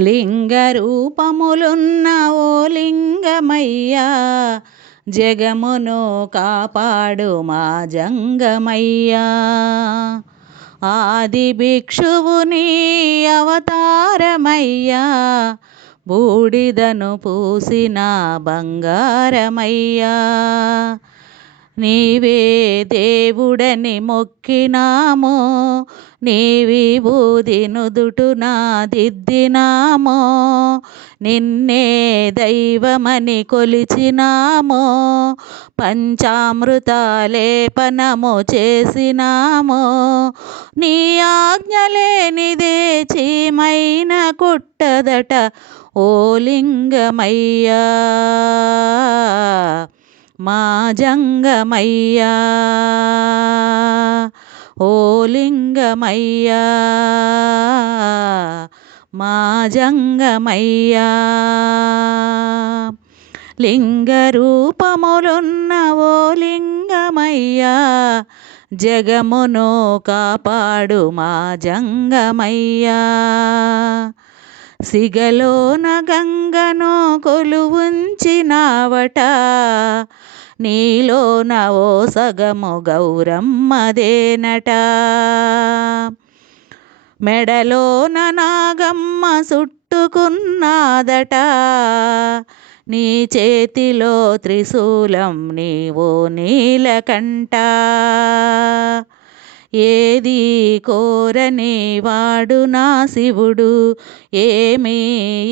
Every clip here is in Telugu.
లింగ రూపములున్న ఓ లింగమయ్యా జగమును కాపాడు మా జంగమయ్యా. ఆది భిక్షువుని అవతారమయ్యా బూడిదను పూసిన బంగారమయ్యా. నీవే దేవుడని మొక్కినామో నీవి బూది నుదుటున దిద్దినామో నిన్నే దైవమని కొలిచినామో పంచామృత లేపనము చేసినామో నీ ఆజ్ఞలేనిదే చీమైన కుట్టదట ఓ లింగమయ్యా. మా జంగమయ్యా. ఓ లింగమయ్యా. మా జంగమయ్యా. లింగ రూపములున్న ఓ లింగమయ్యా. జగమును కాపాడు మా జంగమయ్యా. సిగలోన గంగను కొలువుంచినావట. నీలోన ఓ సగము గౌరమ్మదేనట. మెడలోన నాగమ్మ చుట్టుకున్నాదట. నీ చేతిలో త్రిశూలం నీవో నీలకంట ఏది కోరని వాడు నా శివుడు ఏమీ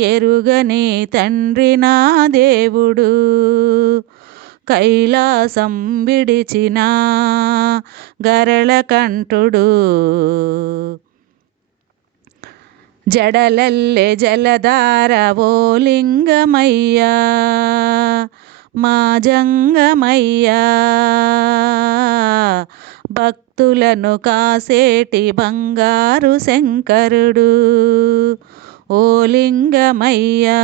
ఎరుగని తండ్రి నా దేవుడు. కైలాసం విడిచిన గరళకంఠుడు జడలల్లె జలధార ఓ లింగమయ్యా మా జంగమయ్యా. భక్తులను కాసేటి బంగారు శంకరుడు ఓ లింగమయ్యా.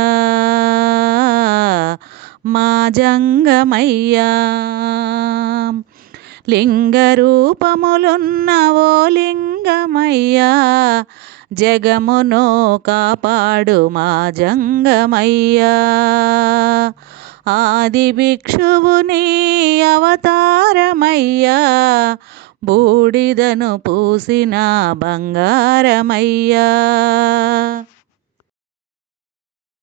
మా జంగమయ్యా. లింగ రూపములున్న ఓ లింగమయ్యా. జగమును కాపాడు మా జంగమయ్యా. ఆది భిక్షువుని అవతారమయ్యా. బూడిదను పూసిన బంగారమయ్యా.